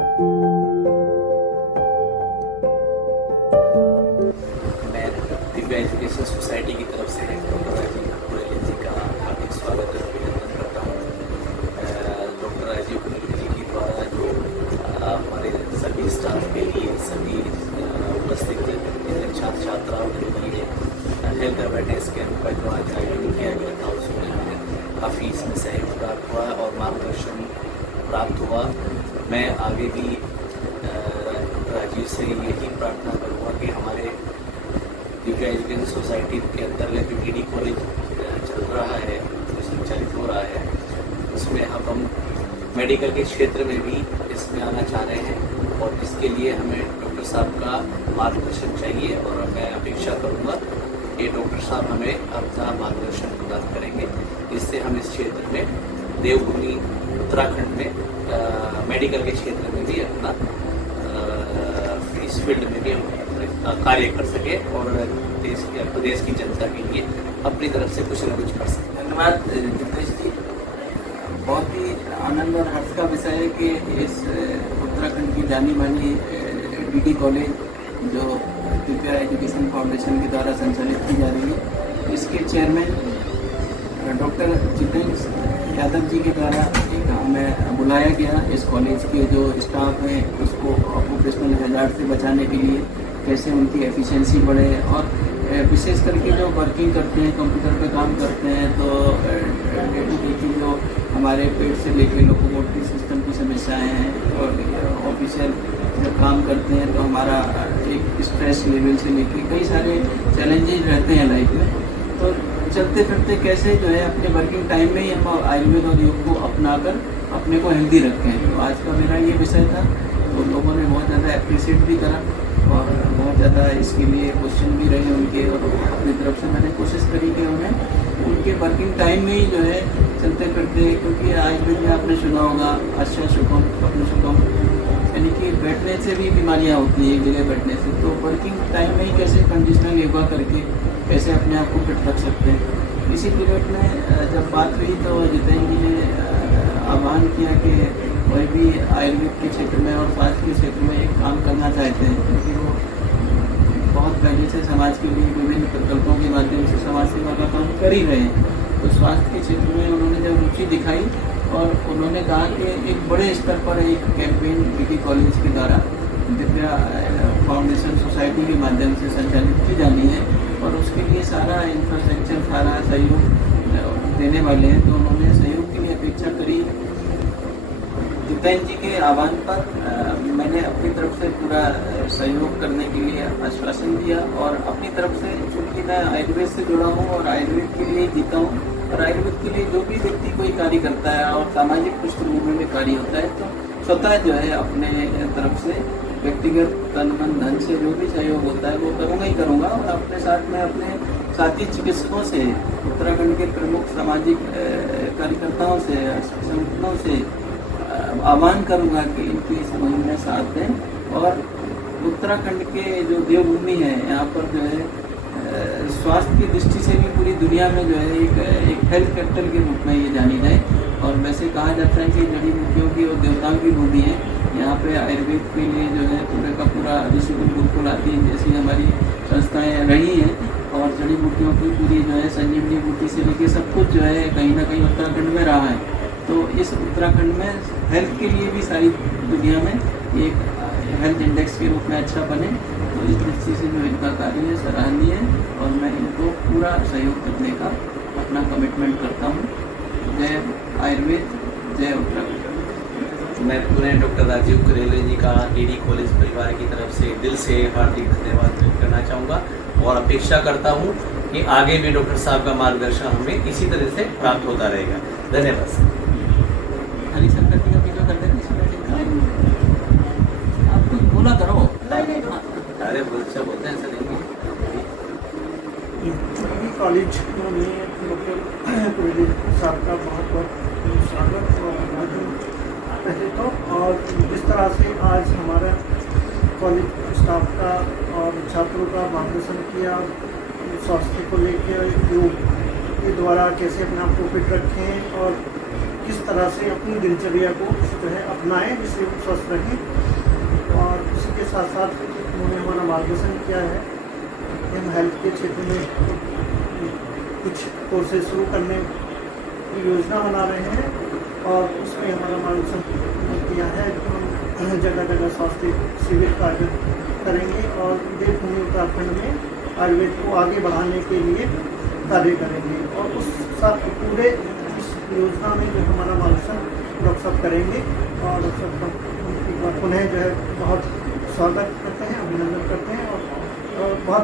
मैं Divya education society की तरफ से डॉक्टर राजीव कुरेले जी का हार्दिक स्वागत और अभिनंदन करता हूँ। डॉक्टर राजीव कुरेले जी के द्वारा जो हमारे सभी स्टाफ के लिए, सभी उपस्थित छात्र छात्राओं के लिए हेल्थ अवेयरनेस कैंप का जो आज आयोजन किया गया था, उसमें हमें काफ़ी इसमें सहयोग प्राप्त हुआ और मार्गदर्शन प्राप्त हुआ। मैं आगे भी राजीव से यही प्रार्थना करूँगा कि हमारे दिव्या एजुकेशन सोसाइटी के अंतर्गत जो डी कॉलेज चल रहा है, जो संचालित हो रहा है, उसमें हम मेडिकल के क्षेत्र में भी इसमें आना चाह रहे हैं और इसके लिए हमें डॉक्टर साहब का मार्गदर्शन चाहिए और मैं अपेक्षा करूँगा कि डॉक्टर साहब हमें अपना मार्गदर्शन प्रदान करेंगे, जिससे हम इस क्षेत्र में देवभूमि उत्तराखंड में मेडिकल के क्षेत्र में भी अपना इस फील्ड में भी हम कार्य कर सके और प्रदेश की जनता के लिए अपनी तरफ से कुछ न कुछ कर सके। धन्यवाद जितेश जी। बहुत ही आनंद और हर्ष का विषय है कि इस उत्तराखंड की जानी मानी डीडी कॉलेज जो दिव्या एजुकेशन फाउंडेशन के द्वारा संचालित की जा रही है, इसके चेयरमैन डॉक्टर जितेंद्र यादव जी के द्वारा हमें बुलाया गया। इस कॉलेज के जो स्टाफ हैं उसको ऑपरेशनल हैजार्ड से बचाने के लिए कैसे उनकी एफिशिएंसी बढ़े और विशेष करके जो वर्किंग करते हैं, कंप्यूटर पे काम करते हैं, तो डे टू डे की जो हमारे पेट से लेके लोकोमोटिव सिस्टम की समस्याएं हैं और ऑफिशियल जब काम करते हैं तो हमारा एक स्ट्रेस लेवल से लेके कई सारे चैलेंजेस रहते हैं लाइफ में। तो चलते फिरते कैसे जो है अपने वर्किंग टाइम में ही हम आयुर्वेद और योग को अपनाकर अपने को हेल्दी रखें। तो आज का मेरा ये विषय था, तो लोगों ने बहुत ज़्यादा अप्रिशिएट भी करा और बहुत ज़्यादा इसके लिए क्वेश्चन भी रहे उनके, और अपनी तरफ से मैंने कोशिश करी कि उन्हें उनके वर्किंग टाइम में ही जो है चलते फिरते, क्योंकि आयुर्वेद में आपने सुना होगा अच्छा सुखम अपने सुखम, यानी कि बैठने से भी बीमारियाँ होती हैं एक जगह बैठने से। तो वर्किंग टाइम में ही कैसे कंडीशनल योगा करके कैसे अपने आप को फिट रख सकते हैं। इसी पीरियड में जब बात हुई तो जितेंद्र जी ने आह्वान किया कि वह भी आयुर्वेद के क्षेत्र में और स्वास्थ्य के क्षेत्र में एक काम करना चाहते हैं, क्योंकि वो बहुत पहले से समाज के लिए विभिन्न प्रकल्पों के माध्यम से समाज सेवा का काम कर ही रहे हैं। तो स्वास्थ्य के क्षेत्र में उन्होंने जब रुचि दिखाई और उन्होंने कहा कि एक बड़े स्तर पर एक कैंपेन डीडी कॉलेज के द्वारा दिव्या फाउंडेशन सोसाइटी के माध्यम से संचालित की जानी है और उसके लिए सारा इंफ्रास्ट्रक्चर, सारा सहयोग देने वाले हैं। तो उन्होंने सहयोग के लिए अपेक्षा करी। जितेंद्र जी के आह्वान पर मैंने अपनी तरफ से पूरा सहयोग करने के लिए आश्वासन दिया और अपनी तरफ से, चूँकि मैं आयुर्वेद से जुड़ा हूँ और आयुर्वेद के लिए जीता हूँ और आयुर्वेद के लिए जो भी व्यक्ति कोई कार्य करता है और सामाजिक पृष्ठभूमि में कार्य होता है, तो स्वतः जो है अपने तरफ से व्यक्तिगत तन मन धन से जो भी सहयोग होता है वो करूँगा ही करूँगा। और अपने साथ में अपने साथी चिकित्सकों से, उत्तराखंड के प्रमुख सामाजिक कार्यकर्ताओं से, संगठनों से आह्वान करूँगा कि इनकी इस मुहिम में साथ दें। और उत्तराखंड के जो देवभूमि है, यहाँ पर जो है स्वास्थ्य की दृष्टि से भी पूरी दुनिया में जो है एक हेल्थ कैपिटल के रूप में ये जानी जाए। और वैसे कहा जाता है कि जड़ी बूटियों की और देवताओं की भूमि है। यहाँ पे आयुर्वेद के लिए जो है पूरे का पूरा ऋषिकुल गुरुकुल आदि जैसी हमारी संस्थाएँ रही हैं और जड़ी बूटियों की पूरी जो है संजीवनी बूटी से लेके सब कुछ जो है कहीं ना कहीं उत्तराखंड में रहा है। तो इस उत्तराखंड में हेल्थ के लिए भी सारी दुनिया में एक हेल्थ इंडेक्स के रूप में अच्छा बने, तो इस दृष्टि से जो इनका कार्य है सराहनीय है और मैं इनको पूरा सहयोग करने का अपना कमिटमेंट करता हूँ। जय आयुर्वेद, जय उत्तराखंड। मैं पुनः डॉक्टर राजीव कुरेले जी का डीडी कॉलेज परिवार की तरफ से दिल से हार्दिक धन्यवाद व्यक्त करना चाहूँगा और अपेक्षा करता हूँ कि आगे भी डॉक्टर साहब का मार्गदर्शन हमें इसी तरह से प्राप्त होता रहेगा। धन्यवाद सर। हरिशंकर जी का वीडियो कर देना आप कुछ बोला करो। अरे अच्छा बोलते हैं सर। कॉलेज में डॉक्टर कुरेले साहब का बहुत बहुत स्वागत और अभिनंदन पहले तो। और जिस तरह से आज हमारा कॉलेज स्टाफ का और छात्रों का मार्गदर्शन किया, स्वास्थ्य को लेकर योग के द्वारा कैसे अपने आप को फिट रखें और किस तरह से अपनी दिनचर्या को जो है अपनाएं जिससे वो स्वस्थ रहें। और इसी के साथ साथ उन्होंने हमारा मार्गदर्शन किया है कि हम हेल्थ के क्षेत्र में कुछ कोर्सेज शुरू करने की योजना बना रहे हैं और उसमें हमारा मार्गदर्शन किया है कि हम जगह जगह स्वास्थ्य शिविर का आयोजन करेंगे और देवभूमि उत्तराखंड में आयुर्वेद को आगे बढ़ाने के लिए कार्य करेंगे। और उस पूरे इस योजना में जो हमारा मार्गदर्शन डॉक्टर साहब करेंगे और डॉक्टर साहब पुनः जो है बहुत स्वागत करते हैं, अभिनंदन करते हैं और बहुत